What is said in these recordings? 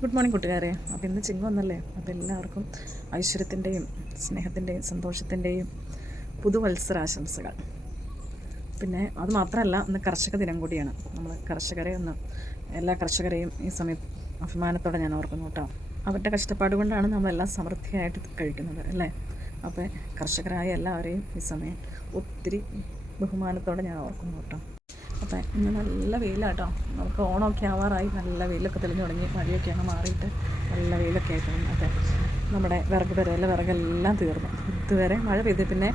Good morning കൂട്ടുകാരെ. അപ്പോൾ ഇന്ന് ചിങ്ങമൊന്നല്ലേ, അപ്പോൾ എല്ലാവർക്കും ഐശ്വര്യത്തിൻ്റെയും സ്നേഹത്തിൻ്റെയും സന്തോഷത്തിൻ്റെയും പുതുവത്സരാശംസകൾ. പിന്നെ അത് മാത്രമല്ല, ഇന്ന് കർഷക ദിനം കൂടിയാണ്. നമ്മൾ കർഷകരെ എല്ലാ കർഷകരെയും ഈ സമയത്ത് അഭിമാനത്തോടെ ഞാൻ ഓർക്കുന്നു കേട്ടോ. അവരുടെ കഷ്ടപ്പാട് കൊണ്ടാണ് നമ്മളെല്ലാം സമൃദ്ധിയായിട്ട് കഴിക്കുന്നത് അല്ലേ. അപ്പോൾ കർഷകരായ എല്ലാവരെയും ഈ സമയം ഒത്തിരി ബഹുമാനത്തോടെ ഞാൻ ഓർക്കുന്നു കേട്ടോ. അപ്പം ഇന്ന് നല്ല വെയിലാട്ടോ. നമുക്ക് ഓണമൊക്കെ ആവാറായി, നല്ല വെയിലൊക്കെ തെളിഞ്ഞു തുടങ്ങി, മഴയൊക്കെ അങ്ങ് മാറിയിട്ട് നല്ല വെയിലൊക്കെ ആയിട്ട് അപ്പം നമ്മുടെ വിറക് പെരയിലെ വിറകെല്ലാം തീർന്നു. ഇതുവരെ മഴ പെയ്ത് പിന്നെ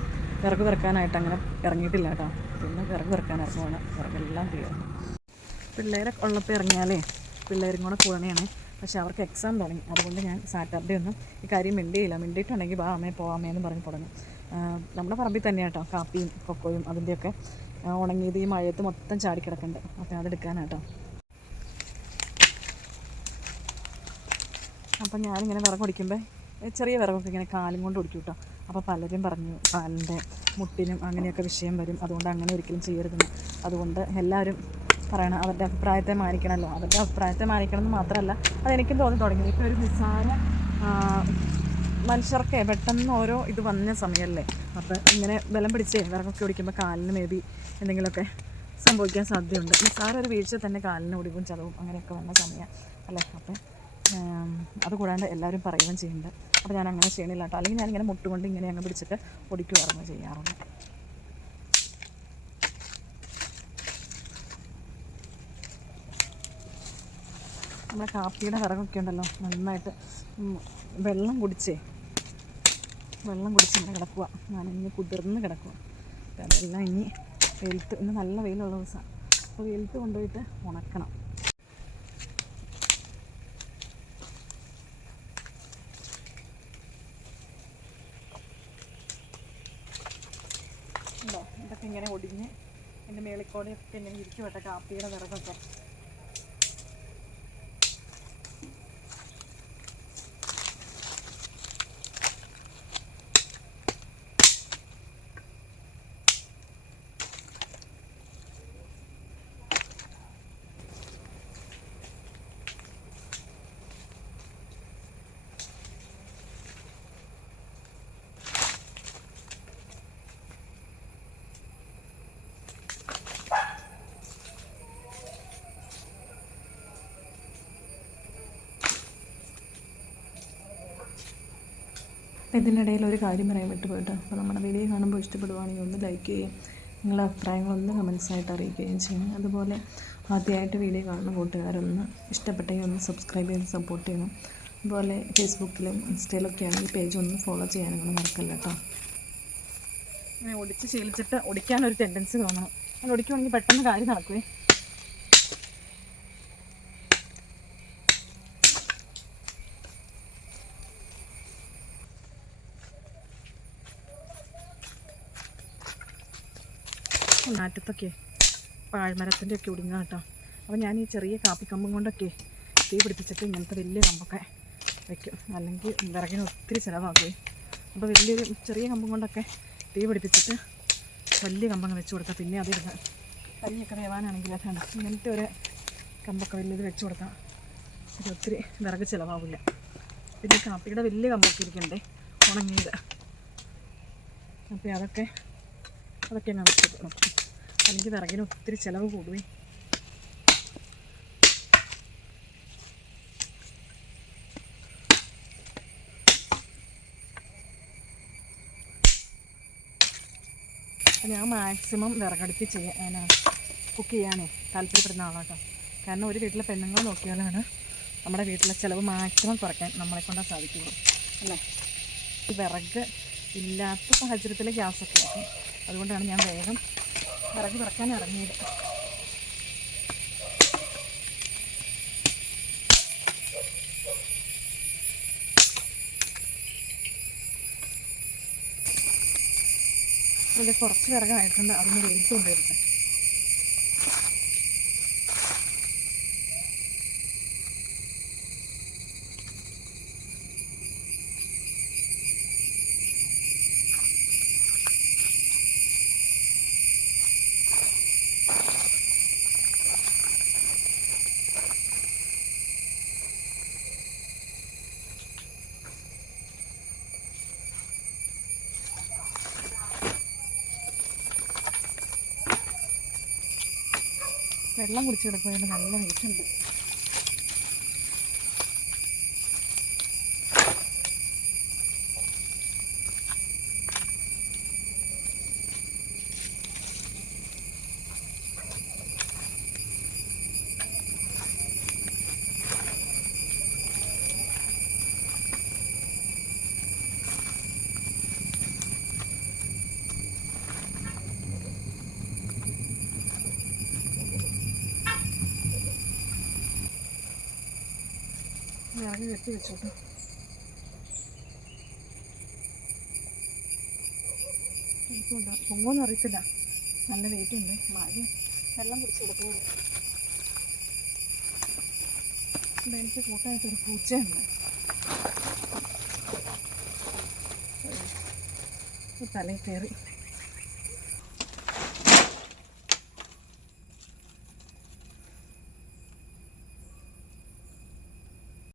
വിറക് പെറുക്കാനായിട്ട് അങ്ങനെ ഇറങ്ങിയിട്ടില്ല കേട്ടോ. പിന്നെ വിറക് പെറുക്കാൻ ഇറങ്ങുവാണ്, വിറകെല്ലാം തീർന്നു. പിള്ളേരൊക്കെ ഉള്ളപ്പോൾ ഇറങ്ങിയാലേ പിള്ളേരും കൂടെ കൂടണയാണ്. പക്ഷേ അവർക്ക് എക്സാം തുടങ്ങി, അതുകൊണ്ട് ഞാൻ സാറ്റർഡേ ഒന്നും ഈ കാര്യം മിണ്ടിയിട്ടുണ്ടെങ്കിൽ വാ അമ്മേ പോവാമേന്ന് പറഞ്ഞ് തുടങ്ങും. നമ്മുടെ പറമ്പിൽ തന്നെയാണ് കേട്ടോ കാപ്പിയും കൊക്കോയും അതിൻ്റെയൊക്കെ ഉണങ്ങിയത് ഈ മഴയത്ത് മൊത്തം ചാടിക്കിടക്കുന്നുണ്ട്. അപ്പോൾ അതെടുക്കാനാട്ടോ. അപ്പം ഞാനിങ്ങനെ വിറക് ഒടിക്കുമ്പോൾ ചെറിയ വിറകൊക്കെ ഇങ്ങനെ കാലും കൊണ്ട് ഒടിക്കും കേട്ടോ. അപ്പോൾ പലരും പറഞ്ഞു കാലിൻ്റെ മുട്ടിനും അങ്ങനെയൊക്കെ വിഷയം വരും, അതുകൊണ്ട് അങ്ങനെ ഒരിക്കലും ചെയ്യരുതെന്ന്. അതുകൊണ്ട് എല്ലാവരും പറയണം, അവരുടെ അഭിപ്രായത്തെ മാനിക്കണമല്ലോ. അവരുടെ അഭിപ്രായത്തെ മാനിക്കണം എന്ന് മാത്രമല്ല, അതെനിക്കും തോന്നി തുടങ്ങി. ഇപ്പോൾ ഒരു നിസ്സാര മനുഷ്യർക്ക് പെട്ടെന്ന് ഓരോ ഇത് വന്ന സമയമല്ലേ. അപ്പോൾ ഇങ്ങനെ ബലം പിടിച്ചേ വിറകൊക്കെ ഓടിക്കുമ്പോൾ കാലിന് മേ ബി എന്തെങ്കിലുമൊക്കെ സംഭവിക്കാൻ സാധ്യതയുണ്ട്. നിസ്സാര ഒരു വീഴ്ച തന്നെ കാലിന് ഒടിവും ചതവും അങ്ങനെയൊക്കെ വന്ന സമയം അല്ലേ. അപ്പം അതുകൂടാണ്ട് എല്ലാവരും പറയുകയും ചെയ്യുന്നുണ്ട്. അപ്പോൾ ഞാൻ അങ്ങനെ ചെയ്യണില്ല കേട്ടോ. അല്ലെങ്കിൽ ഞാനിങ്ങനെ മുട്ടുകൊണ്ട് ഇങ്ങനെ അങ്ങ് പിടിച്ചിട്ട് ഒടിക്കുമായിരുന്നു ചെയ്യാറുണ്ട്. നമ്മുടെ കാപ്പിയുടെ വിറകൊക്കെ ഉണ്ടല്ലോ, നന്നായിട്ട് വെള്ളം കുടിച്ച് ഇങ്ങനെ കിടക്കുക. ഞാനിങ്ങനെ കുതിർന്ന് കിടക്കുക. അപ്പോൾ അതെല്ലാം ഇനി വെയിലത്ത്, ഇന്ന് നല്ല വെയിലുള്ള ദിവസമാണ്, അപ്പോൾ വെയിലത്ത് കൊണ്ടുപോയിട്ട് ഉണക്കണം. ഉണ്ടോ, ഇതൊക്കെ ഇങ്ങനെ ഒടിഞ്ഞ് എൻ്റെ മേളിക്കോടെയൊക്കെ ഇങ്ങനെ ഇരിക്കും കേട്ടോ കാപ്പിയുടെ വിറകൊക്കെ. അപ്പോൾ ഇതിനിടയിൽ ഒരു കാര്യം പറയാൻ വിട്ടുപോയിട്ടോ. അപ്പോൾ നമ്മുടെ വീഡിയോ കാണുമ്പോൾ ഇഷ്ടപ്പെടുവാണെങ്കിൽ ഒന്ന് ലൈക്ക് ചെയ്യുകയും നിങ്ങളുടെ അഭിപ്രായങ്ങളൊന്ന് കമൻസായിട്ട് അറിയിക്കുകയും ചെയ്യണം. അതുപോലെ ആദ്യമായിട്ട് വീഡിയോ കാണുന്ന കൂട്ടുകാരൊന്ന് ഇഷ്ടപ്പെട്ടെങ്കിൽ ഒന്ന് സബ്സ്ക്രൈബ് ചെയ്ത് സപ്പോർട്ട് ചെയ്യണം. അതുപോലെ ഫേസ്ബുക്കിലും ഇൻസ്റ്റയിലൊക്കെ ആണെങ്കിൽ പേജ് ഒന്ന് ഫോളോ ചെയ്യാനൊന്നും മറക്കല്ല കേട്ടോ. അങ്ങനെ ഒടിച്ച് ശീലിച്ചിട്ട് ഒടിക്കാനൊരു ടെൻഡൻസി തോന്നണം. അങ്ങനെ ഒടിക്കുവാണെങ്കിൽ പെട്ടെന്ന് കാര്യം നടക്കുവേ. നാറ്റത്തൊക്കെ പാഴ്മരത്തിൻ്റെ ഒക്കെ ഒടിഞ്ഞ കേട്ടോ. അപ്പോൾ ഞാൻ ഈ ചെറിയ കാപ്പിക്കമ്പും കൊണ്ടൊക്കെ തീ പിടിപ്പിച്ചിട്ട് ഇങ്ങനത്തെ വലിയ കമ്പൊക്കെ വയ്ക്കും, അല്ലെങ്കിൽ വിറകിന് ഒത്തിരി ചിലവാക്കുകയും. അപ്പോൾ വലിയൊരു ചെറിയ കമ്പും കൊണ്ടൊക്കെ തീ പിടിപ്പിച്ചിട്ട് വലിയ കമ്പങ്ങ് വെച്ച് കൊടുത്താൽ പിന്നെ അതിരുന്ന് കഞ്ഞിയൊക്കെ വേവാനാണെങ്കിൽ അതാണ് ഇങ്ങനത്തെ ഒരു കമ്പൊക്കെ വലിയത് വെച്ച് കൊടുത്താൽ ഒത്തിരി വിറക് ചിലവാകില്ല. പിന്നെ കാപ്പിയുടെ വലിയ കമ്പൊക്കെ ഇരിക്കണ്ടേ ഉണങ്ങിയത്, അപ്പോൾ അതൊക്കെ ഞാൻ വെച്ചിട്ട് അല്ലെങ്കിൽ വിറകിന് ഒത്തിരി ചിലവ് കൂടുവേ. ഞാൻ മാക്സിമം വിറകടുപ്പ് കുക്ക് ചെയ്യാനേ താല്പര്യപ്പെടുന്ന ആളാട്ടോ. കാരണം ഒരു വീട്ടിലെ പെണ്ണുങ്ങൾ നോക്കിയാലാണ് നമ്മുടെ വീട്ടിലെ ചിലവ് മാക്സിമം കുറയ്ക്കാൻ നമ്മളെക്കൊണ്ടാ സാധിക്കുള്ളൂ അല്ലേ. ഈ വിറക് ഇല്ലാത്ത സാഹചര്യത്തിൽ ഗ്യാസൊക്കെ ആക്കും. അതുകൊണ്ടാണ് ഞാൻ വേഗം വിറക് പറക്കാൻ ഇറങ്ങിയത്. ഇവിടെ കുറച്ച് വിറകായിട്ടുണ്ട്, അതൊന്ന് വെയിലത്ത് കൊണ്ടുവരട്ടെ. വെള്ളം കുടിച്ച് കിടക്കുമ്പോൾ നല്ല വെയിറ്റുണ്ട്. ഇറങ്ങി വെട്ടി വെച്ചോട്ടെ. പൊങ്ങോന്ന് അറിയത്തില്ല, നല്ല വെയിറ്റ് ഉണ്ട്. മഴ വെള്ളം കുടിച്ച് കിടക്കുന്നില്ല. എനിക്ക് കൂട്ടായിട്ടൊരു പൂച്ചയുണ്ട്. തലയിൽ കയറി